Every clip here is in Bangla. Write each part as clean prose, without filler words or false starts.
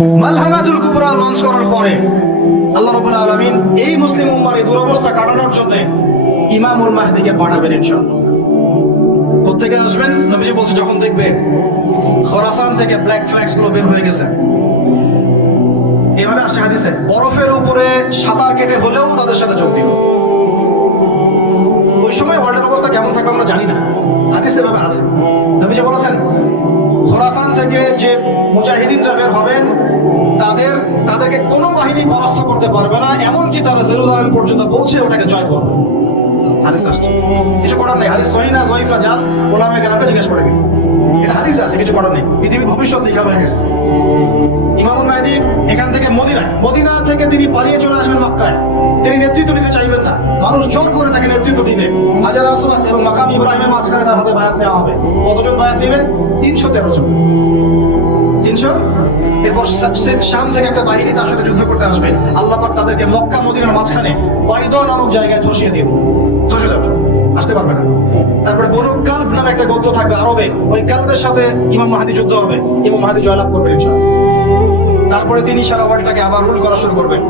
মালহামাতুল কুবরা লঞ্চ করার পরে আল্লাহ রাব্বুল আলামিন এই মুসলিম উম্মার এই দুরবস্থা কাটানোর জন্য ইমামুল মাহদিকে পাঠাবেন ইনশাআল্লাহ। কোত্থেকে আসবেন? নবীজি বলছে যখন দেখবে খোরাসান থেকে ব্ল্যাক ফ্ল্যাগস গুলো বের হয়ে গেছে, এভাবে আসছে হাদিসে, বরফের উপরে সাঁতার কেটে হলেও তাদের সাথে যোগ দিবে। ওই সময় ওয়ার্ল্ডের অবস্থা কেমন থাকবে আমরা জানি না, হাদিসে এভাবে আছে। নবীজি বলেছেন খোরাসান থেকে যে মুজাহিদিনরা বের হবেন তাদেরকে কোনো বাহিনী পরাস্ত করতে পারবে না, এমনকি তারা জেরুজালেম পর্যন্ত পৌঁছে ওটাকে জয় করবে। হাদিস আসছে, কিছু করার নেই। হাদিস সহিহ না জয়ীফ না জান ওলামা কেরামকে জিজ্ঞেস করে দিন, এটা হাদিস আছে, কিছু করার নেই। পৃথিবীর ভবিষ্যৎ লেখা হয়ে গেছে। ইমামুল মাহদী এখান থেকে মদিনা থেকে তিনি পালিয়ে চলে আসবেন মক্কায়। তিনি নেতৃত্ব নিতে চাইবেন না, মানুষ জোর করে তাকে নেতৃত্ব দিবে। হাজার আসওয়াদ এবং মাকাম ইব্রাহিমের মাঝখানে তার হাতে বায়াত নেওয়া হবে। কতজন বায়াত নেবেন? 313 জন। 300। এরপর শাম থেকে একটা বাহিনী তার সাথে যুদ্ধ করতে আসবে। আল্লাহ পাক তাদেরকে মক্কা মদিনার মাঝখানে বাইদা নামক জায়গায় ধসিয়ে দিবে, ধসে যাবে, আসতে পারবে না। তারপরে বনু কালব নামে একটা গোত্র থাকবে আরবে, ওই কালবের সাথে ইমাম মাহদী যুদ্ধ হবে, ইমাম মাহদী জয়লাভ করবেন ইনশাআল্লাহ। তারপরে তিনি সারা ওয়ার্ল্ডটাকে আবার রুল করা শুরু করবেন।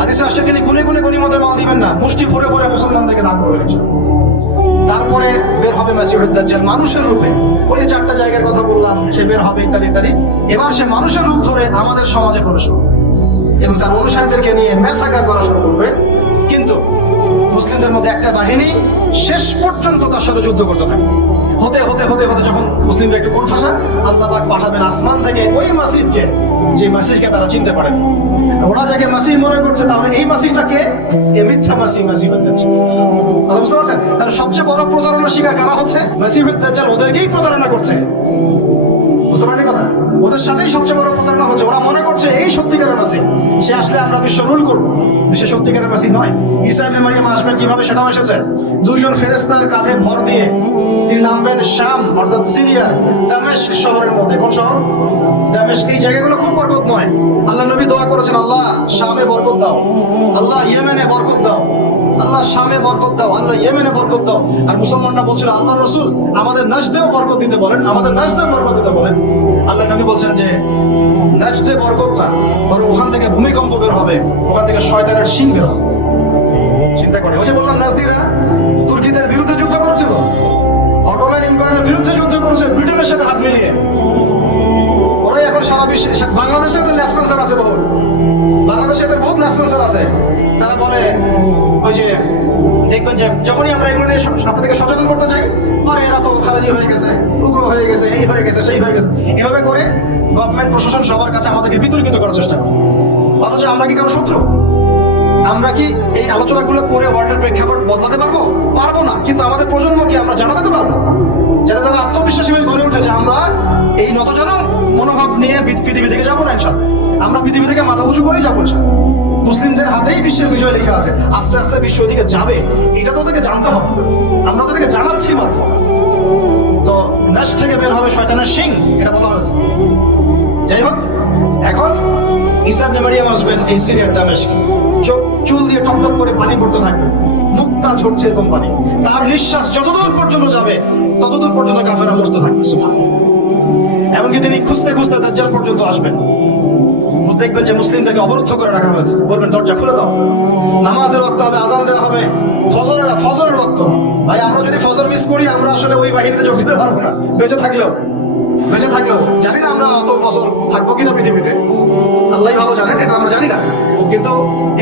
হাদিসে আসছে তিনি গুনে গুনে গনিমতের মাল দিবেন না, মুষ্টি ভরে ভরে মুসলমানদেরকে দান করবেন ইনশাআল্লাহ। তারপরে বের হবে মাসিহুদ দাজ্জাল মানুষের রূপে, ওই যে 4টা জায়গার কথা বললাম, সে বের হবে ইত্যাদি ইত্যাদি। এবার সে মানুষের রূপ ধরে আমাদের সমাজে প্রবেশ করবে এবং তার অনুসারীদেরকে নিয়ে মেসাকার করা শুরু করবে। কিন্তু মুসলিমদের মধ্যে একটা বাহিনী শেষ পর্যন্ত তার সাথে যুদ্ধ করতে থাকে। হতে হতে হতে হতে যখন মুসলিমরা একটু কোণঠাসা, আল্লাহ পাক পাঠাবেন আসমান থেকে ওই মাসিহকে, যে মাসিহকে তারা চিনতে পারেনি। ওরা যাকে মাসিহ মনে করছে, তাহলে এই মাসিহটাকে মিথ্যা মাসিহুদ দাজ্জাল। কথা বুঝতে পারছেন? তাহলে সবচেয়ে বড় প্রতারণা শিকার কারা হচ্ছে? মাসিহুদ দাজ্জাল ওদেরকেই প্রতারণা করছে। বুঝতে পারেন কথা? ওদের সাথেই সবচেয়ে বড় প্রতারণা হচ্ছে। ওরা মনে করছে এই সত্যিকারের মাসিহ, সে আসলে আমরা বিশ্ব রুল করবো। সে সত্যিকারের মাসিহ নয়। ঈসা ইবনে মারইয়াম আসবেন কিভাবে সেটাও এসেছে। 2 জন ফেরেশতার কাঁধে ভর দিয়ে তিনি নামবেন শাম অর্থাৎ সিরিয়ার দামেস্ক শহরের মধ্যে। কোন শহর? দামেস্ক। এই জায়গাগুলো খুব বরকতময়। আল্লাহ নবী দোয়া করেছেন, আল্লাহ শামে বরকত দাও, আল্লাহ ইয়েমেনে বরকত দাও, আল্লাহ শামে বরকত দাও, আল্লাহ ইয়েমেনে বরকত দাও। আর মুসলমানরা বলছিল, আল্লাহ রাসূল আমাদের নাজদেও বরকত দিতে বলেন, আমাদের নাজদেও বরকত দিতে বলেন। আল্লাহ নবী বলছেন যে নাজদে বরকত না, বরং ওখান থেকে ভূমিকম্প বের হবে, ওখান থেকে শয়তানের শিং বের হবে। চিন্তা করে, ওই যে বললাম নাজদিরা তুর্কিদের বিরুদ্ধে যুদ্ধ করেছিল, অটোমান এম্পায়ারের বিরুদ্ধে যুদ্ধ করেছে ব্রিটেনের সাথে হাত মিলিয়ে। ওরাই এখন সারা বিশ্বে, বাংলাদেশে ওদের লেসপেন্সার আছে বহুত, বাংলাদেশে ওদের বহুত লেসপেন্সার আছে। তারা বলে, ওই যে দেখবেন যে যখনই আমরা এগুলো নিয়ে আপনাদেরকে সচেতন করতে চাই, আরে এরা তো খারাজি হয়ে গেছে, উগ্র হয়ে গেছে, এই হয়ে গেছে, সেই হয়ে গেছে, এভাবে করে গভর্নমেন্ট প্রশাসন সবার কাছে আমাদেরকে বিতর্কিত করার চেষ্টা করে। অথচ আমরা কি কারো শত্রু? আমরা কি এই আলোচনাগুলো করে ওয়ার্ল্ডের প্রেক্ষাপট বদলাতে পারবো? পারবো না। কিন্তু আমাদের প্রজন্মকে আমরা জানাতে তো পারবো, যাতে তারা আত্মবিশ্বাসী হয়ে গড়ে উঠে যে আমরা এই নতজন মনোভাব নিয়ে পৃথিবী থেকে যাবো না ইনশাআল্লাহ। আমরা পৃথিবী থেকে মাথা উঁচু করেই যাবো ইনশাআল্লাহ। মুসলিমদের হাতেই বিশ্বের বিজয় লেখা আছে, আস্তে আস্তে বিশ্ব ওদিকে যাবে, এটা তো ওদেরকে জানতে হবে। আমরা ওদেরকে জানাচ্ছি মাত্র। তো নাশ থেকে বের হবে শয়তানের শিং, এটা বলা হয়েছে। যাই হোক, এখন ঈসা ইবনে মারইয়াম আসবেন এই সিরিয়ার দামেস্কে, চুল দিয়ে টপ টপ করে পানি পড়তে থাকবে, মুক্তা ঝরছে এরকম পানি। তার নিঃশ্বাস যতদূর পর্যন্ত যাবে ততদূর পর্যন্ত কাফেররা মরতে থাকবে। সুবহানাল্লাহ। এমনকি তিনি খুঁজতে খুঁজতে দাজ্জাল পর্যন্ত আসবেন। দেখবেন যে মুসলিমদেরকে অবরুদ্ধ করে রাখা হয়েছে, বলবেন দরজা খুলে দাও, নামাজের ওয়াক্ত হবে, আযান দেওয়া হবে, ফজরের ওয়াক্ত। ভাই আমরা যদি ফজর মিস করি, আমরা আসলে ওই বাহিনীতে যোগ দিতে পারবো না, বেঁচে থাকলেও জানি না আমরা অত বছর থাকবো কিনা পৃথিবীতে, আল্লাহই ভালো জানেন, এটা আমরা জানি না। কিন্তু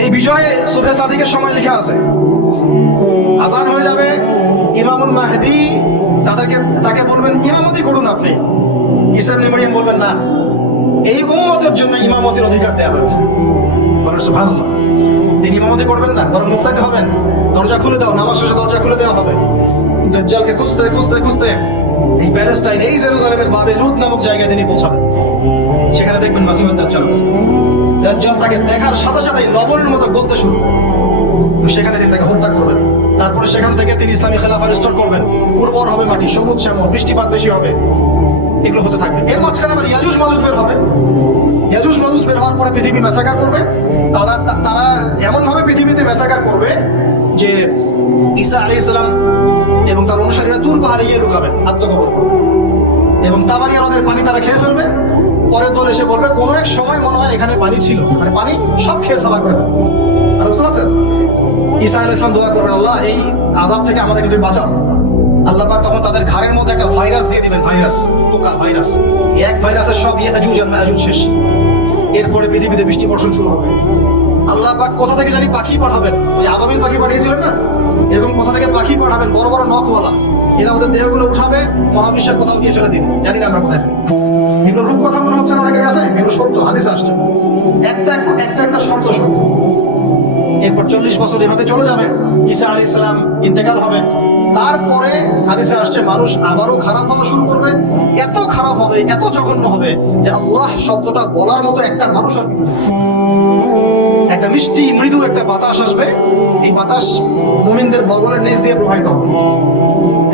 এই বিজয়ে সুবহে সাদিকের সময় লেখা আছে, আযান হয়ে যাবে, ইমামুল মাহদী তাকে বলবেন ইমামতি করুন আপনি। ঈসা ইবনে মারইয়াম বলবেন না, এই উম্মতের জন্য ইমামতির অধিকার দেওয়া হয়েছে। বলেন সুবহানাল্লাহ। তিনি ইমামতি করবেন না, বরং মুক্তাদি হবেন। দরজা খুলে দাও, নামাজ শেষে দরজা খুলে দেওয়া হবে। দাজ্জালকে খুঁজতে খুঁজতে খুঁজতে এই প্যালেস্টাইন, এই জেরুজালেমের বাবে লুদ নামক জায়গায় তিনি পৌঁছাবেন। সেখানে দেখবেন মাসিহুদ দাজ্জাল আছে। দাজ্জাল তাকে দেখার সাথে সাথেই লবণের মতো গলতে শুরু, সেখানে তিনি তাকে হত্যা করবেন। তারপরে সেখান থেকে তিনি ইসলামী খেলাফা রিস্টোর করবেন, উর্বর হবে মাটি, সবুজ শ্যামল, বৃষ্টিপাত বেশি হবে, এগুলো হতে থাকবে। এর মাঝখানে আবার ইয়াজুজ মাজুজ বের হবে। ইয়াজুজ মাজুজ বের হওয়ার পরে পৃথিবী মেসাকার করবে। তারা এমন ভাবে পৃথিবীতে মেসাকার করবে যে ঈসা আলাইহিস সালাম এবং তার অনুসারীরা দূর পাহাড়ে গিয়ে লুকাবেন, আত্মগোপন করবে, এবং তাবারিয়া নদের পানি তারা খেয়ে ফেলবে। পরের দল এসে বলবে কোনো এক সময় মনে হয় এখানে পানি ছিল, মানে পানি সব খেয়ে সাফা করে দেবে। আর বুঝতে পারছেন, ঈসা আলাইহিস সালাম দোয়া করবেন, আল্লাহ এই আযাব থেকে আমাদেরকে তুমি বাঁচাও। আল্লাহ পাক তখন তাদের ঘাড়ের মধ্যে একটা ভাইরাস দিয়ে দিবেন, ভাইরাস, পোকা ভাইরাস। এক ভাইরাসের সব ইয়াজুজ আর মাজুজ শেষ। এরপরে পৃথিবীতে বৃষ্টি বর্ষণ শুরু হবে। আল্লাহ পাক কোথা থেকে জানি পাখি পাঠাবেন, ওই আবাবিল পাখি পাঠিয়েছিলেন না, এরকম কোথা থেকে পাখি পাঠাবেন বড় বড় নখওয়ালা। এরা ওদের দেহগুলো উঠাবে, মহাবিশ্বের কোথাও গিয়ে ফেলে দিবে, জানি না আমরা কোথায়। এগুলো রূপ কথা মনে হচ্ছে না অনেকের কাছে, এগুলো সত্য, হাদিসে আসছে। একটা শর্ত সত্য। এরপর 40 বছর এভাবে চলে যাবে, ঈসা আলাইহিস সালাম ইন্তেকাল হবে। তারপরে হাদিসে আসছে মানুষ আবারও খারাপ হওয়া শুরু করবে। এত খারাপ হবে, এত জঘন্য হবে যে আল্লাহ শব্দটা বলার মতো একটা মানুষ আর একটা মিষ্টি মৃদু একটা বাতাস আসবে। এই বাতাস মুমিনদের বগলের নিচ দিয়ে প্রবাহিত হবে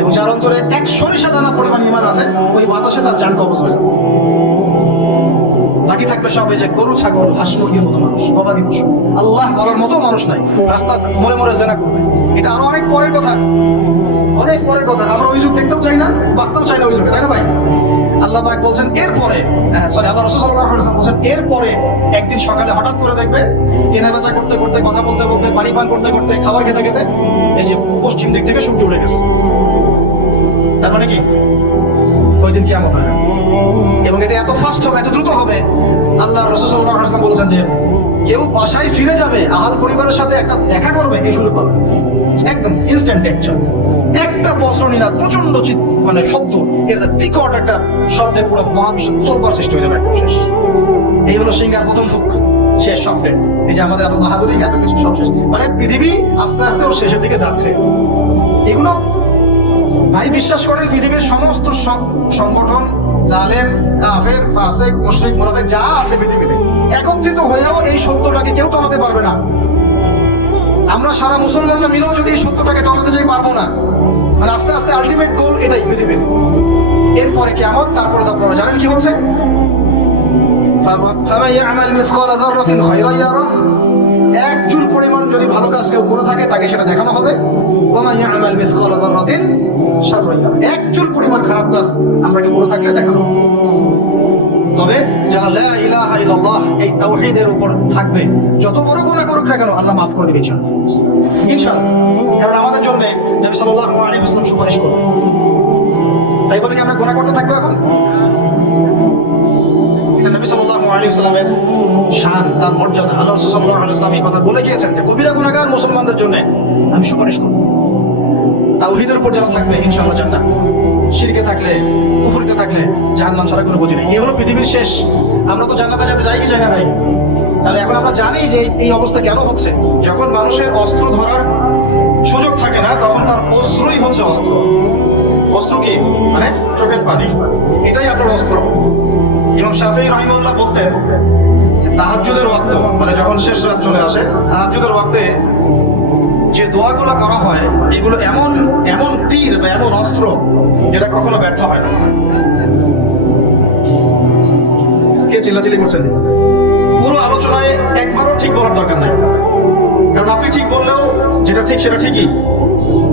এবং যার অন্তরে এক সরিষা দানা পরিমাণ ঈমান আছে, ওই বাতাসে তার জান কবজ হয়ে যাবে। বাকি থাকবে সব এই যে গরু, ছাগল, হাঁস, মুরগির মতো মানুষ, গবাদি পশু। আল্লাহ বলার মতো মানুষ নাই, রাস্তা মরে মরে জেনা করবে। এটা আরো অনেক পরের কথা, অনেক পরের কথা। আমরা ওই যুগ দেখতেও চাই না, বাঁচতেও চাই না ওই যুগে, তাই না ভাই? আল্লাহ পাক বলছেন এরপরে, আল্লাহ রাসূল সাল্লাল্লাহু আলাইহি ওয়াসাল্লাম বলছেন এরপরে একদিন সকালে হঠাৎ করে দেখবে কেনা বেচা করতে করতে, কথা বলতে বলতে, পানি পান করতে করতে, খাবার খেতে খেতে এই যে পশ্চিম দিক থেকে সূর্য উঠে গেছে। তার মানে কি ওই দিন কিয়ামত হবে এবং এটা এত ফাস্ট হবে, এত দ্রুত হবে। আল্লাহ রাসূল সাল্লাল্লাহু আলাইহি ওয়াসাল্লাম বলেছেন যে কেউ বাসায় ফিরে যাবে, আহাল পরিবারের সাথে একটা দেখা করবে, এই সুযোগ পাবে একদম ইনস্ট্যান্ট। একটা বছর নিনা প্রচন্ড মানে শব্দ, এটা বিকট একটা শব্দে পুরো মহাবিশ্ব তোলপাড় সৃষ্টি হয়ে যাবে, একদম শেষ। এই হলো সিঙ্গার প্রথম ফুক, শেষ শব্দে। এই যে আমাদের এত বাহাদুরি, এত কিছু সব শেষ, মানে পৃথিবী আস্তে আস্তে ওর শেষের দিকে যাচ্ছে। এগুলো ভাই বিশ্বাস করেন, পৃথিবীর সমস্ত সংগঠন, জালেম, কাফের, ফাসিক, মুশরিক, মুনাফিক যা আছে পৃথিবীতে একত্রিত হয়েও এই সত্যটাকে কেউ টলাতে পারবে না। আমরা সারা মুসলমানরা মিলেও যদি এই সত্যটাকে টলাতে চাই, পারবো না। মানে আস্তে আস্তে আলটিমেট গোল এটাই পৃথিবীর। এরপরে কিয়ামত, তারপরে তো আপনারা জানেন কি হচ্ছে। ফামান ইয়ামাল মিসকালা যাররাতিন খায়রান ইয়ারা, এক চুল পরিমাণ যদি ভালো কাজ কেউ করে থাকে তাকে সেটা দেখানো হবে। ওয়া মান ইয়ামাল মিসকালা যাররাতিন শাররান ইয়ারা, এক চুল পরিমাণ খারাপ কাজ আমরা কি করে থাকলে দেখানো হবে। তবে যারা লা ইলাহা ইল্লাল্লাহ এই তাওহীদের উপর থাকবে, যত বড় গুনাহ করুক না কেন আল্লাহ মাফ করে দিবেন ইনশাআল্লাহ, ইনশাআল্লাহ। কারণ আমাদের জন্য নবী সাল্লাল্লাহু আলাইহি ওয়াসাল্লাম সুপারিশ করবেন। তাই বলে কি আমরা গুনাহ করতে থাকবো এখন? এটা নবী সাল্লাল্লাহু আলাইহি ওয়াসাল্লামের শান, তার মর্যাদা। আল্লাহ রাসূল সাল্লাল্লাহু আলাইহি ওয়াসাল্লাম এই কথা বলে গিয়েছেন যে কবিরা গুনাহগার মুসলমানদের জন্য আমি সুপারিশ করব। তাওহীদের উপর যারা থাকবে ইনশাআল্লাহ জান্নাত, শিরকে থাকলে, কুফরিতে থাকলে জাহান্নাম ছাড়া কোনো গতি নেই। এই হলো পৃথিবীর শেষ। আমরা তো জান্নাতে যেতে চাই কি চাই না ভাই? তাহলে এখন আমরা জানি যে এই অবস্থা কেন হচ্ছে। যখন মানুষের অস্ত্র ধরার সুযোগ থাকে না, তখন তার অস্ত্রই হচ্ছে অস্ত্র। অস্ত্র কি? মানে চোখের পানি, এটাই আপনার অস্ত্র। ইমাম শাফিঈ রাহিমাহুল্লাহ বলতেন যে তাহাজ্জুদের ওয়াক্ত, মানে যখন শেষ রাত চলে আসে, তাহাজ্জুদের ওয়াক্তে যে দোয়াগুলো করা হয় এগুলো এমন এমন তীর বা এমন অস্ত্র যেটা কখনো ব্যর্থ হয় না। কে চিল্লাচিল্লি করছেন? পুরো আলোচনায় একবারও ঠিক বলার দরকার নাই, কারণ আপনি ঠিক বললেও যেটা ঠিক সেটা ঠিকই,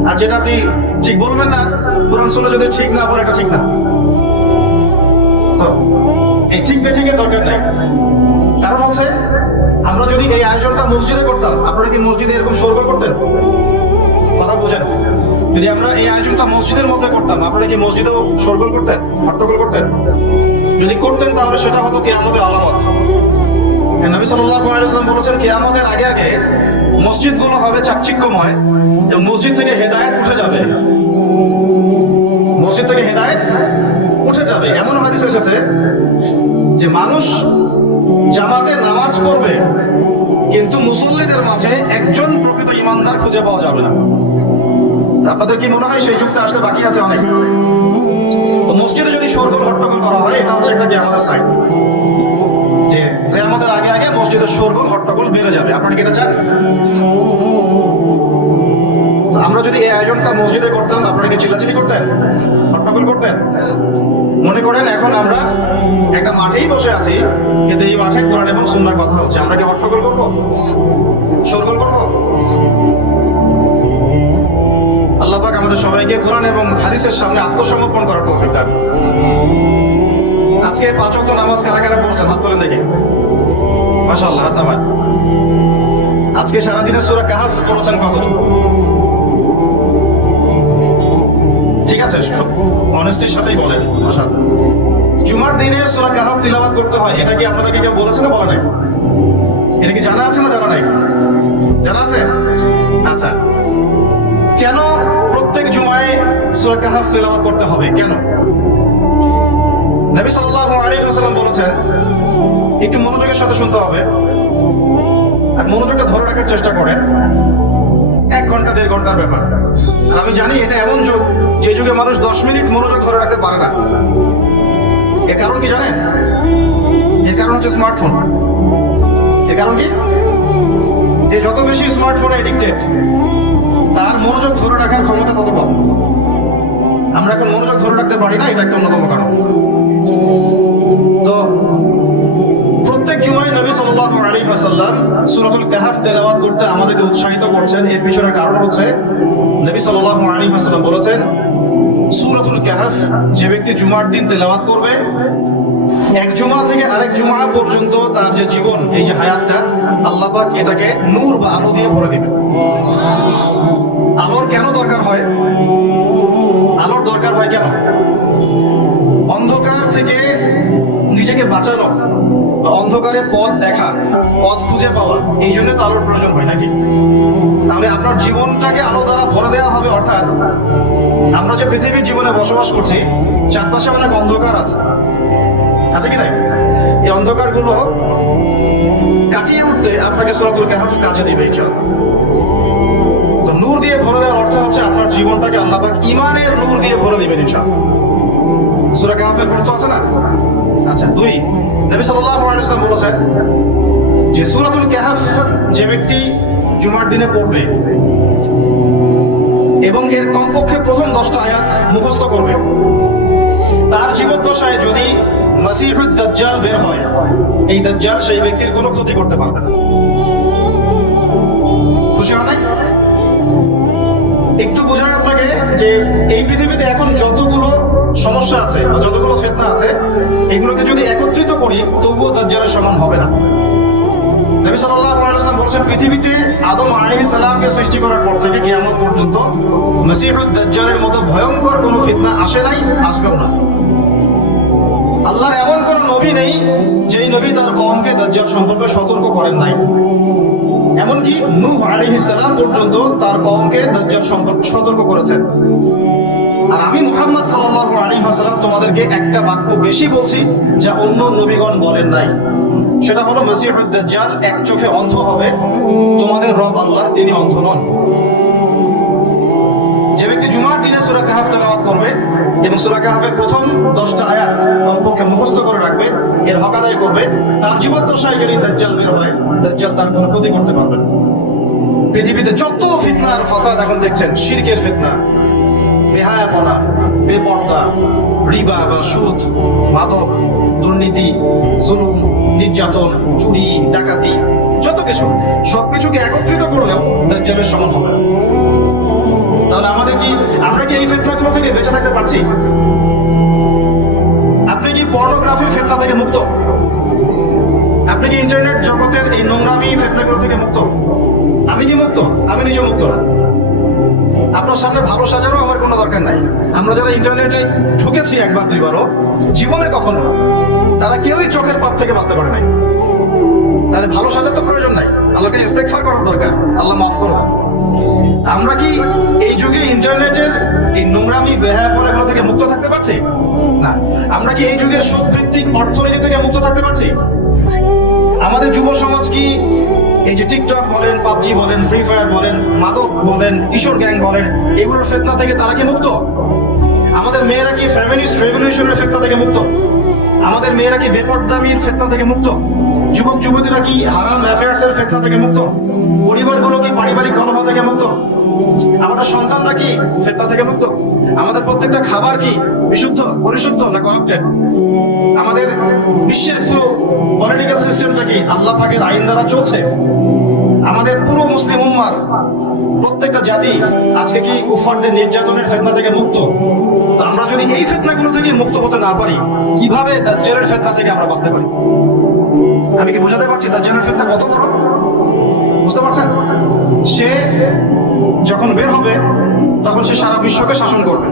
আর যেটা আপনি ঠিক বলবেন না, কোরআন সুন্নাহ যদি ঠিক না বলে এটা ঠিক না। তো এই ঠিক বেঠিকের দরকার নাই। কারণ হচ্ছে আমরা যদি এই আয়োজনটা মসজিদে করতাম, আপনারা কি মসজিদে এরকম শোরগোল করতেন? কথা বোঝেন? যদি আমরা এই আয়োজনটা মসজিদের মধ্যে করতাম, আপনারা কি মসজিদেও শোরগোল করতেন, হট্টগোল করতেন? যদি করতেন তাহলে সেটা হতো কিয়ামতের আলামত। নবী সাল্লাল্লাহু আলাইহি ওয়াসাল্লাম বলেছেন কিয়ামতের আগে আগে মসজিদগুলো হবে চাকচিক্যময় এবং মসজিদ থেকে হেদায়েত উঠে যাবে। মসজিদ থেকে হেদায়েত উঠে যাবে। এমন হাদিস এসেছে যে মানুষ জামাতে নামাজ পড়বে, কিন্তু মুসল্লিদের মাঝে একজন প্রকৃত ইমানদার খুঁজে পাওয়া যাবে না। আপনাদের কি মনে হয় সেই যুগটা আসতে বাকি আছে অনেক? তো মসজিদে যদি শোরগোল হট্টগোল করা হয়, এটা হচ্ছে একটা কিয়ামতের সাইন, যে কিয়ামতের আগে আগে মসজিদের শোরগোল হট্টগোল বেড়ে যাবে। আপনারা কি এটা চান? তো আমরা যদি এই আয়োজনটা মসজিদে করতাম, আপনারা কি চিল্লাচিল্লি করতেন, হট্টগোল করতেন? মনে করেন এখন আমরা একটা মাঠেই বসে আছি, কিন্তু এই মাঠে কোরআন এবং সুন্নাহর কথা হচ্ছে, আমরা কি হট্টগোল করবো, শোরগোল করবো? আল্লাহ পাক আমাদের সবাইকে কোরআন এবং হাদিসের সামনে আত্মসমর্পণ করার তৌফিক দান। আজকে 5 ওয়াক্ত নামাজ কারা কারা পড়েছেন হাত তোলেন দেখি। মাশাআল্লাহ, হাত নামান। আজকে সারাদিনে সূরা কাহফ পড়েছেন কতজন? ঠিক আছে, অনেস্টির সাথেই বলেন। মাশাআল্লাহ। জুমার দিনে সূরা কাহফ তিলাওয়াত করতে হয়, এটা কি আপনাদেরকে কেউ বলেছে না বলে নাই? এটা কি জানা আছে না জানা নাই? জানা আছে? আচ্ছা, কেন প্রত্যেক জুমায় সূরা কাহফ তিলাওয়াত করতে হবে, কেন? নবী সাল্লাল্লাহু আলাইহি ওয়াসাল্লাম বলেছেন, একটু মনোযোগের সাথে শুনতে হবে আর মনোযোগটা ধরে রাখার চেষ্টা করেন। 1 ঘন্টা 1.5 ঘন্টার ব্যাপার। আর আমি জানি এটা এমন যুগ যে যুগে মানুষ 10 মিনিট মনোযোগ ধরে রাখতে পারে না। এর কারণ কি জানেন? এর কারণ হচ্ছে স্মার্টফোন। এর কারণ কি? যে যত বেশি স্মার্টফোনে এডিক্টেড, তার মনোযোগ ধরে রাখার ক্ষমতা তত কম। আমরা এখন মনোযোগ ধরে রাখতে পারি না, এটা একটা অন্যতম কারণ। তো প্রত্যেক জুমায় নবী সাল্লাল্লাহু আলাইহি ওয়াসাল্লাম সূরাতুল কাহফ তেলাওয়াত করতে আমাদেরকে উৎসাহিত করছেন। এর পিছনের কারণ হচ্ছে নবী সাল্লাল্লাহু আলাইহি ওয়াসাল্লাম বলেছেন, সূরাতুল কাহফ যে ব্যক্তি জুমার দিন তেলাওয়াত করবে, এক জুমা থেকে আরেক জুমা পর্যন্ত তার যে জীবন, এই যে হায়াতটা, আল্লাহ পাক এটাকে নূর বা আলো দিয়ে ভরে দিবেন। আলোর কেন দরকার হয়? আলোর দরকার হয় কেন? অন্ধকার থেকে নিজেকে বাঁচানো বা অন্ধকারে পথ দেখা, পথ খুঁজে পাওয়া, এই জন্য তো আলোর প্রয়োজন হয় নাকি? তাহলে আপনার জীবনটাকে আলো দ্বারা ভরে দেওয়া হবে। অর্থাৎ আমরা যে পৃথিবীর জীবনে বসবাস করছি, চারপাশে অনেক অন্ধকার আছে কি নাই? এই অন্ধকারগুলো কাটিয়ে উঠতে আপনাকে সূরাতুল কাহফ কাজে দিবে ইনশাআল্লাহ। তো নূর দিয়ে ভরে দেওয়ার অর্থ হচ্ছে আপনার জীবনটাকে আল্লাহ পাক ঈমানের নূর দিয়ে ভরে দিবেন ইনশাআল্লাহ। সূরা কাহফের গুরুত্ব আছে না? আচ্ছা, 2, নবী সাল্লাল্লাহু আলাইহি ওয়াসাল্লাম বলেছেন যে সূরাতুল কাহফ যে ব্যক্তি জুমার দিনে পড়বে এবং এর কমপক্ষে প্রথম 10টা আয়াত মুখস্থ করবে, তার জীবদ্দশায় যদি মাসিহুদ দাজ্জাল বের হয়, এই দাজ্জাল সেই ব্যক্তির কোনো ক্ষতি করতে পারবে না। খুশি হন নাই? একটু বোঝায় আপনাকে যে এই পৃথিবীতে এখন যতগুলো সমস্যা আছে বা যতগুলো ফিতনা আছে, এগুলোকে যদি একত্রিত করি তবুও দাজ্জালের সমান হবে না। নবী সাল্লাল্লাহু আলাইহি ওয়াসাল্লাম বলেছেন, পৃথিবীতে আদম আলাইহিস সালামকে সৃষ্টি করার পর থেকে কিয়ামত পর্যন্ত মাসিহুদ দাজ্জালের মতো ভয়ঙ্কর কোনো ফিতনা আসে নাই, আসবেও না। আল্লাহর এমন কোন নবী নেই যেই নবী তার কওমকে দাজ্জাল সম্পর্কে সতর্ক করেন নাই। এমনকি নূহ আলাইহিস সালাম পর্যন্ত তার কওমকে দাজ্জাল সম্পর্কে সতর্ক করেছেন। আর আমি মুহাম্মদ সাল্লাল্লাহু আলাইহি ওয়াসাল্লাম তোমাদেরকে একটা বাক্য বেশি বলছি যা অন্য নবীগণ বলেন নাই, সেটা হলো মাসিহুদ দাজ্জাল এক চোখে অন্ধ হবে, তোমাদের রব আল্লাহ তিনি অন্ধ নন। যে ব্যক্তি জুমার দিনে সূরা কাহফ তেলাওয়াত করবে এবং সূরা কাহফের প্রথম 10টা আয়াত কমপক্ষে মুখস্থ করে রাখবে, এর হক আদায় করবে, তার জীবদ্দশায় যদি দাজ্জাল বের হয়, দাজ্জাল তার কোনো ক্ষতি করতে পারবে না। পৃথিবীতে যত ফিতনা আর ফাসাদ এখন দেখছেন, শিরকের ফিতনা, বেহায়াপনা, বেপর্দা, রিবা বা সুদ, মাদক, দুর্নীতি, জুলুম, নির্যাতন, চুরি, ডাকাতি, যত কিছু, সবকিছুকে একত্রিত করলেও দাজ্জালের সমান হবে না। তাহলে আমরা কি এই ফিতনাগুলো থেকে বেঁচে থাকতে পারছি? আপনি কি পর্নোগ্রাফির ফিতনা থেকে মুক্ত? আপনি কি ইন্টারনেট জগতের এই নোংরামি ফিতনাগুলো থেকে মুক্ত? আমি কি মুক্ত? আমি নিজে মুক্ত না। আপনার সামনে ভালো সাজারও আমার কোনো দরকার নাই। আমরা যারা ইন্টারনেটে ঢুকেছি একবার দুইবারও, জীবনে কখনো তারা কেউই চোখের পাপ থেকে বাঁচতে পারে নাই। তাহলে ভালো সাজার তো প্রয়োজন নাই, আল্লাহকে ইস্তেগফার করার দরকার, আল্লাহ মাফ করো। আমরা কি এই যুগে ইন্টারনেটের এই নোংরামি বেহায়াপনাগুলো থেকে মুক্ত থাকতে পারছি? না। আমরা কি এই যুগের সুদ ভিত্তিক অর্থনীতি থেকে মুক্ত থাকতে পারছি? আমাদের যুব সমাজ কি এই যে টিকটক বলেন, পাবজি বলেন, ফ্রি ফায়ার বলেন, মাদক বলেন, কিশোর গ্যাং বলেন, এগুলোর ফিতনা থেকে তারা কি মুক্ত? আমাদের মেয়েরা কি ফেমিনিস্ট রেভলিউশনের ফিতনা থেকে মুক্ত? আমাদের মেয়েরা কি বেপরদামির ফিতনা থেকে মুক্ত? যুবক যুবতীরা কি হারাম অ্যাফেয়ার্স এর ফিতনা থেকে মুক্ত? পরিবারগুলো কি পারিবারিক কলহ থেকে মুক্ত? আমাদের সন্তানরা কি ফিতনা থেকে মুক্ত? আমাদের প্রত্যেকটা খাবার কি বিশুদ্ধ, পরিশুদ্ধ না করাপ্টেড? আমাদের বিশ্বের পুরো পলিটিক্যাল সিস্টেমটা কি আল্লাহ পাকের আইন দ্বারা চলছে? আমাদের পুরো মুসলিম উম্মার প্রত্যেকটা জাতি আজকে কি কুফফারদের নির্যাতনের ফিতনা থেকে মুক্ত? তো আমরা যদি এই ফিতনাগুলো থেকে মুক্ত হতে না পারি, কিভাবে দাজ্জালের ফিতনা থেকে আমরা বাঁচতে পারি? আমি কি বোঝাতে পারছি দাজ্জালের ফিতনা কত বড়? বুঝতে পারছেন? সে যখন বের হবে তখন সে সারা বিশ্বকে শাসন করবে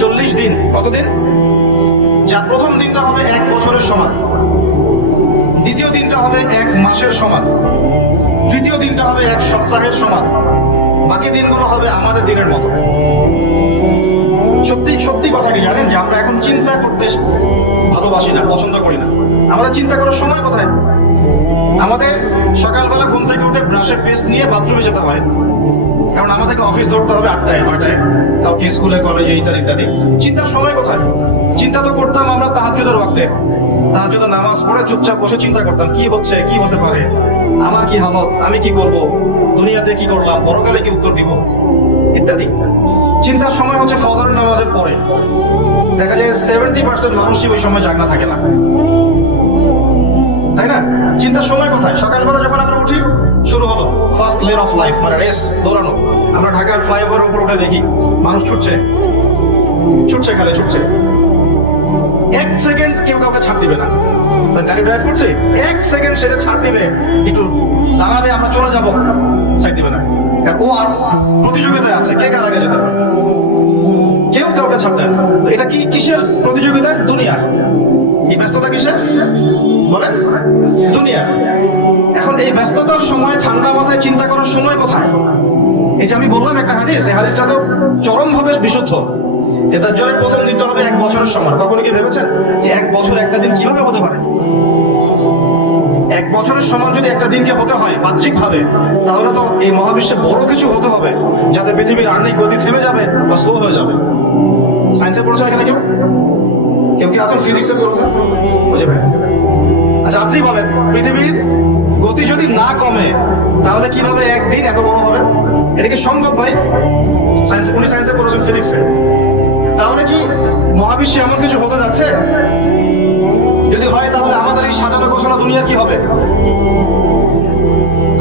40 দিন। কতদিন? যার প্রথম দিনটা হবে 1 বছরের সমান, দ্বিতীয় দিনটা হবে 1 মাসের সমান, তৃতীয় দিনটা হবে 1 সপ্তাহের সমান, বাকি দিনগুলো হবে আমাদের দিনের মতো। সত্যি সত্যি কথা কি জানেন যে আমরা এখন চিন্তা করতে ভালোবাসি না, পছন্দ করি না। আমাদের চিন্তা করার সময় কোথায়? আমাদের সকালবেলা ঘুম থেকে উঠে ব্রাশের পেস্ট নিয়ে বাথরুমে যেতে হয়, কারণ আমাদেরকে অফিস ধরতে হবে 8টায় 9টায়, কাউকে স্কুলে কলেজে ইত্যাদি ইত্যাদি। চিন্তার সময় কোথায়? চিন্তা তো করতাম আমরা তাহাজ্জুদের ওয়াক্তে, তাহাজ্জুদের নামাজ পড়ে চুপচাপ বসে চিন্তা করতাম কি হচ্ছে, কি হতে পারে, আমার কি হালত, আমি কি করব, দুনিয়াতে কি করলাম, পরকালে কি উত্তর দিব ইত্যাদি। চিন্তার সময় হচ্ছে ফজরের নামাজের পরে। দেখা যায় 70% মানুষই ওই সময় জাগনা থাকে না, তাই না? চিন্তার সময় কোথায়? সকালবেলা যখন আমরা উঠি শুরু হলো ফার্স্ট লেন অফ লাইফ, মানে রেস, দৌড়ানো। আমরা ঢাকার ফ্লাইওভারের উপর উঠে দেখি মানুষ ছুটছে ছুটছে, খালি ছুটছে। 1 সেকেন্ড কেউ কাউকে ছাড় দিবে না। গাড়ি ড্রাইভ করছে, 1 সেকেন্ড সেটা ছাড় দিবে, একটু দাঁড়াবে, আমরা চলে যাব, ছাড় দিবে না, কারণ ও আর প্রতিযোগিতায় আছে কে কার আগে যেতে পারে। কেউ কাউকে ছাড় দেয় না। তো এটা কি কিসের প্রতিযোগিতা? দুনিয়ার। এই ব্যস্ততা কিসের বলেন? দুনিয়া। এখন এই ব্যস্ততার সময় ঠান্ডা মাথায় চিন্তা করার সময় কোথায়? এই যে আমি বললাম একটা হাদিস, এই হাদিসটা তো চরমভাবে বিশুদ্ধ। দাজ্জালের প্রথম দিনটা হবে 1 বছরের সমান। কখনো কি ভেবেছেন যে 1 বছর একটা দিন কিভাবে হতে পারে? 1 বছরের সমান যদি একটা দিনকে হতে হয় বাহ্যিক ভাবে, তাহলে তো এই মহাবিশ্বে বড় কিছু হতে হবে যাতে পৃথিবীর আর্নিক গতি থেমে যাবে বা স্লো হয়ে যাবে। সায়েন্সে পড়েছেন এখানে কেউ? কেউ কি আছেন ফিজিক্সে পড়েছেন? বুঝে ভাই? আচ্ছা আপনি বলেন, পৃথিবীর গতি যদি না কমে তাহলে কিভাবে একদিন এত বড় হবে? এটা কি সম্ভব ভাই? সায়েন্সে, উনি সায়েন্সে পড়েছেন, ফিজিক্সে। তাহলে কি মহাবিশ্বে এমন কিছু হতে যাচ্ছে? যদি হয় তাহলে আমাদের এই সাজানো গোছানো দুনিয়া কি হবে?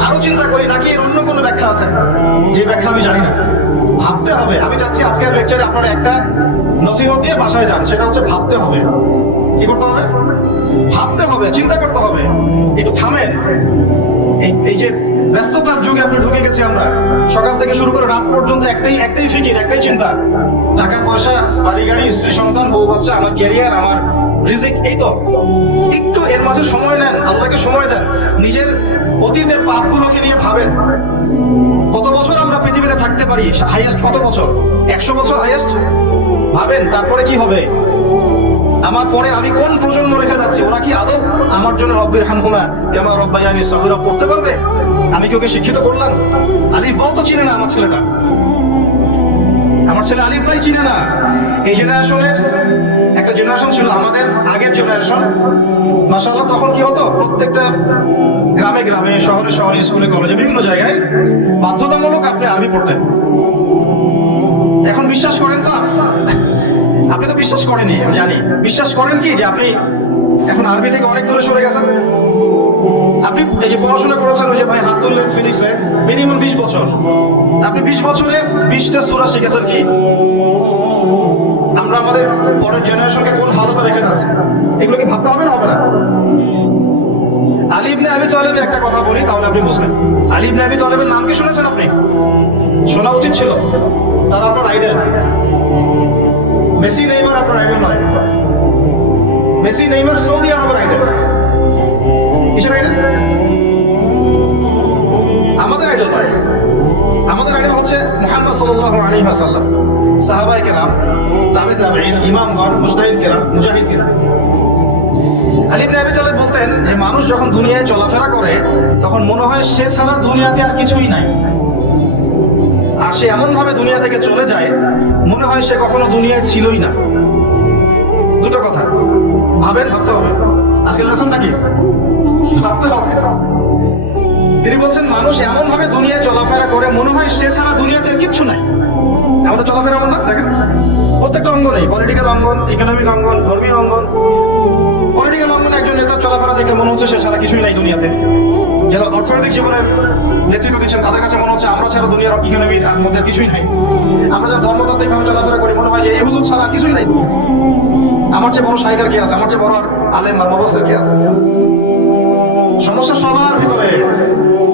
আরো চিন্তা করি নাকি এর অন্য কোনো ব্যাখ্যা আছে, যে ব্যাখ্যা আমি জানি না? ভাবতে হবে। আমি চাচ্ছি আজকের লেকচারে আপনারা একটা নসিহত দিয়ে বাসায় যান, সেটা হচ্ছে ভাবতে হবে। কি করতে হবে? ভাবতে হবে, চিন্তা করতে হবে। একটু থামেন। এই যে ব্যস্ততার যুগে আপনি ঢুকে গেছি আমরা, সকাল থেকে শুরু করে রাত পর্যন্ত একটাই ফিকির, একটাই চিন্তা, টাকা পয়সা, বাড়ি গাড়ি, স্ত্রী সন্তান, বউ বাচ্চা, আমার ক্যারিয়ার, আমার রিজিক, এই তো। একটু এর মাঝে সময় নেন, আল্লাহকে সময় দেন, নিজের অতীতের পাপগুলোকে নিয়ে ভাবেন। কত বছর আমরা পৃথিবীতে থাকতে পারি? হাইয়েস্ট কত বছর? 100 বছর হাইয়েস্ট। ভাবেন তারপরে কি হবে? আমার পরে আমি কোন প্রজন্ম রেখে যাচ্ছি? ওরা কি আদৌ আমার জন্য রব্বির হামহুমা কামা রব্বায়ানি সগীরা পড়তে পারবে? আমি কি ওকে শিক্ষিত করলাম? আলিফ বাও তো চিনে না আমার ছেলেটা, আমার ছেলে আলিফ বাই চিনে না। এই জেনারেশনের একটা জেনারেশন ছিল আমাদের আগের জেনারেশন, মাশাআল্লাহ। তখন কি হতো? প্রত্যেকটা গ্রামে গ্রামে, শহরে শহরে, স্কুলে কলেজে, বিভিন্ন জায়গায় বাধ্যতামূলক আপনি আরবি পড়তেন। এখন বিশ্বাস করেন তো? আপনি তো বিশ্বাস করেনি, আমি জানি। বিশ্বাস করেন কি যে আপনি এখন আরবি থেকে অনেক দূরে সরে গেছেন? আপনি এই যে পড়াশোনা করেছেন, ওই যে ভাই হাত তুললেন ফিজিক্সে, মিনিমাম 20 বছর। আপনি 20 বছরে 20টা সূরা শিখেছেন কি? আমরা আমাদের পরের জেনারেশনকে কোন হালতে রেখে যাচ্ছি? এগুলো কি ভাবতে হবে না? হবে না? আলী ইবনে আবি তালেবের একটা কথা বলি, তাহলে আপনি বুঝবেন। আলী ইবনে আবি তালেবের নাম কি শুনেছেন আপনি? শোনা উচিত ছিল। তারা আপনার আইডল। মেসি নেইমার আপনার আইডল নয়। মেসি নেইমার সৌদি আরবের আইডল। কিসের আইডল? আমাদের আইডল নয়। আমাদের আইডল হচ্ছে মুহাম্মদ সাল্লাল্লাহু আলাইহি ওয়াসাল্লাম, সাহাবায়ে কেরাম, তাবে তাবেঈন, ইমামগণ, মুজতাহিদ কেরাম, মুজাহিদ কেরাম। আলী ইবনে আবি তালেব বলতেন যে মানুষ যখন দুনিয়ায় চলাফেরা করে তখন মনে হয় সে ছাড়া দুনিয়াতে আর কিছুই নাই। আর সে এমন ভাবে দুনিয়া থেকে চলে যায় মনে হয় সে কখনো দুনিয়ায় ছিলই না। দুটো কথা ভাবেন, ভাবতে হবে। আজকের লেসনটা কি? ভাবতে হবে। তিনি বলছেন মানুষ এমন ভাবে দুনিয়ায় চলাফেরা করে মনে হয় সে ছাড়া দুনিয়াতে আর কিচ্ছু নাই। আমাদের চলাফেরা এমন না, দেখেন প্রত্যেকটা অঙ্গনেই, পলিটিক্যাল অঙ্গন, ইকোনমিক অঙ্গন, ধর্মীয় অঙ্গন। পলিটিক্যাল অঙ্গনে একজন নেতার চলাফেরা দেখে মনে হচ্ছে সে ছাড়া কিছুই নাই দুনিয়াতে। যারা অর্থনৈতিক জীবনের নেতৃত্ব দিচ্ছেন তাদের কাছে মনে হচ্ছে আমরা ছাড়া দুনিয়ার ইকোনমির আর মধ্যে কিছুই নাই। আমরা যারা ধর্মতাত্ত্বিক ভাবে চলাফেরা করি মনে হয় যে এই হুজুর ছাড়া আর কিছুই নাই দুনিয়াতে। আমার চেয়ে বড় শাইখার কি আছে, আমার চেয়ে বড় আলেম আর মুফাসসির কি আছে। সমস্যা সবার ভিতরে,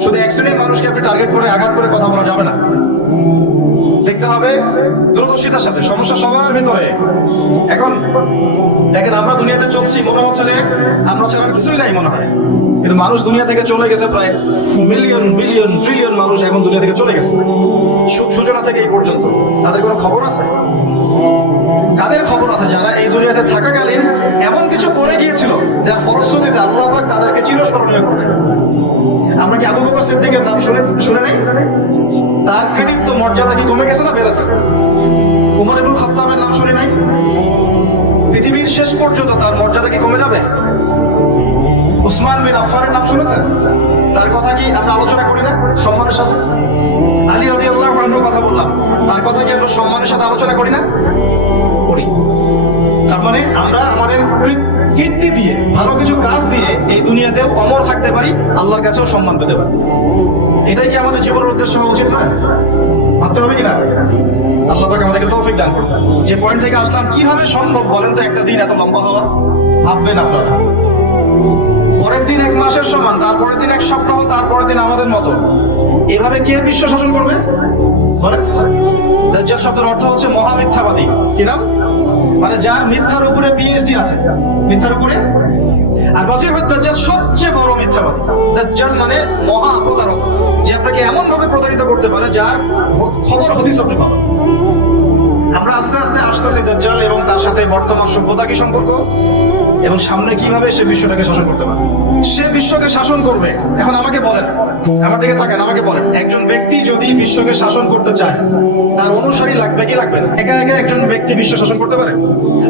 শুধু এক শ্রেণীর মানুষকে আপনি টার্গেট করে আঘাত করে কথা বলা যাবে না। দেখতে হবে দূরদর্শিতার সাথে, সমস্যা সবার ভিতরে। এখন দেখেন আমরা দুনিয়াতে চলছি মনে হচ্ছে যে আমরা ছাড়া আর কিছুই নাই মনে হয়, কিন্তু মানুষ দুনিয়া থেকে চলে গেছে প্রায় মিলিয়ন বিলিয়ন ট্রিলিয়ন মানুষ এখন দুনিয়া থেকে চলে গেছে সূচনা থেকে এই পর্যন্ত। তাদের কোনো খবর আছে? কাদের খবর আছে? যারা এই দুনিয়াতে থাকাকালীন এমন কিছু করে গিয়েছিল যার ফলশ্রুতিতে আল্লাহ পাক তাদেরকে চিরস্মরণীয় করে রেখেছে। আমরা কি আবু বকর সিদ্দিকের নাম শুনে নাই? তার কৃতিত্ব মর্যাদা কি কমে গেছে না বেড়েছে? উমর ইবনুল খাত্তাবের নাম শুনি নাই? পৃথিবীর শেষ পর্যন্ত তার মর্যাদা কি কমে যাবে? উসমান বিন আফফানের নাম শুনেছেন? তার কথা কি আমরা আলোচনা করি না সম্মানের সাথে? আলী রাদিয়াল্লাহু আনহুর কথা বললাম, তার কথা কি আমরা সম্মানের সাথে আলোচনা করি না? করি। তার মানে আমরা আমাদের কীর্তি দিয়ে, ভালো কিছু কাজ দিয়ে এই দুনিয়াতেও অমর থাকতে পারি, আল্লাহর কাছেও সম্মান পেতে পারি। এটাই কি আমাদের জীবনের উদ্দেশ্য হওয়া উচিত না? ভাবতে হবে কিনা? আল্লাহ পাক আমাদেরকে তৌফিক দান করুন। যে পয়েন্ট থেকে আসলাম, কিভাবে সম্ভব বলেন তো একটা দিন এত লম্বা হওয়া? ভাববেন আপনারা, পরের দিন এক মাসের সমান, তারপরের দিন এক সপ্তাহ, তারপরের দিন আমাদের মতো। এভাবে কে বিশ্ব শাসন করবে বলেন? দাজ্জাল শব্দের অর্থ হচ্ছে মহামিথ্যাবাদী। কি নাম? মানে যার মিথ্যার উপরে পিএইচডি আছে, মিথ্যার উপরে। আর মাসিহুদ দাজ্জাল সবচেয়ে বড় মিথ্যাবাদী। দাজ্জাল মানে মহা প্রতারক, যে আপনাকে এমন ভাবে প্রতারিত করতে পারে যার খবর হদিস আপনি পাবেন। আমরা আস্তে আস্তে আসতেছি দাজ্জাল এবং তার সাথে বর্তমান সভ্যতার কি সম্পর্ক, এবং সামনে কিভাবে সে বিশ্বটাকে শাসন করতে পারে। সে বিশ্বকে শাসন করবে। এখন আমাকে বলেন, আমার দিকে তাকান, আমাকে বলেন, একজন ব্যক্তি যদি বিশ্বকে শাসন করতে চায় তার অনুসারী লাগবে কি লাগবে না? একা একা একজন ব্যক্তি বিশ্ব শাসন করতে পারে?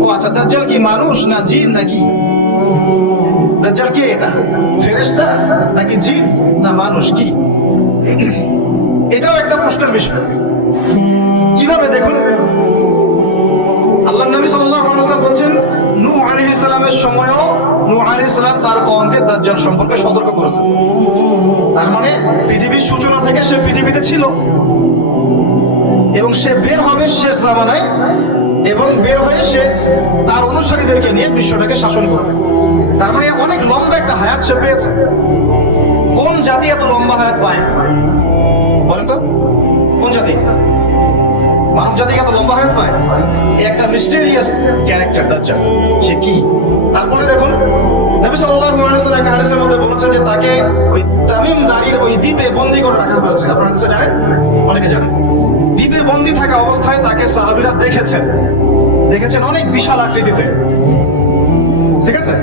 ও আচ্ছা, দাজ্জাল কি মানুষ না জিন নাকি? দাজ্জাল কি এটা ফেরেশতা নাকি জিন না মানুষ? কি এটাও একটা প্রশ্নের বিষয়। কিভাবে দেখুন, আল্লাহর নবী সাল্লাল্লাহু আলাইহি ওয়াসাল্লাম বলেন নূহ আলাইহিস সালামের সময়ও নূহ আলাইহিস সালাম তার কওমকে দাজ্জাল সম্পর্কে সতর্ক করেছেন। তার মানে পৃথিবীর সূচনা থেকে সে পৃথিবীতে ছিল এবং সে বের হবে শেষ জামানায়, এবং বের হয়ে সে তার অনুসারীদেরকে নিয়ে বিশ্বটাকে শাসন করবে। তার মানে অনেক লম্বা একটা হায়াত সে পেয়েছে। কোন জাতি এত লম্বা হায়াত পায় বলেন তো? কোন জাতি? মানব জাতি এত লম্বা হায়াত পায়? একটা মিস্টেরিয়াস ক্যারেক্টার দাজ্জাল। সে কি? তারপরে দেখুন, নবী সাল্লাল্লাহু আলাইহি ওয়াসাল্লাম একটা হাদিসের মধ্যে বলেছেন যে তাকে ওই তামিম দারির ওই দ্বীপে বন্দী করে রাখা হয়েছে। আপনারা হাদিসে জানেন? অনেকে জানেন। দ্বীপে বন্দী থাকা অবস্থায় তাকে সাহাবীরা দেখেছেন অনেক বিশাল আকৃতিতে, ঠিক আছে?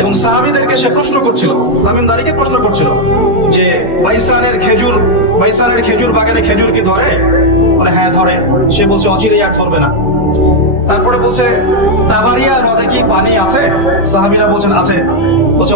এবং সাহাবীদেরকে সে প্রশ্ন করছিল, তামিম দারিকে প্রশ্ন করছিল যে বাইসানের খেজুর বাগানে খেজুর কি ধরে? বলে হ্যাঁ ধরে। সে বলছে অচিরেই আর ধরবে না। তারপরে বলছে তাবারিয়া হ্রদে কি পানি আছে? সাহাবীরা বলছেন আছে। বলছে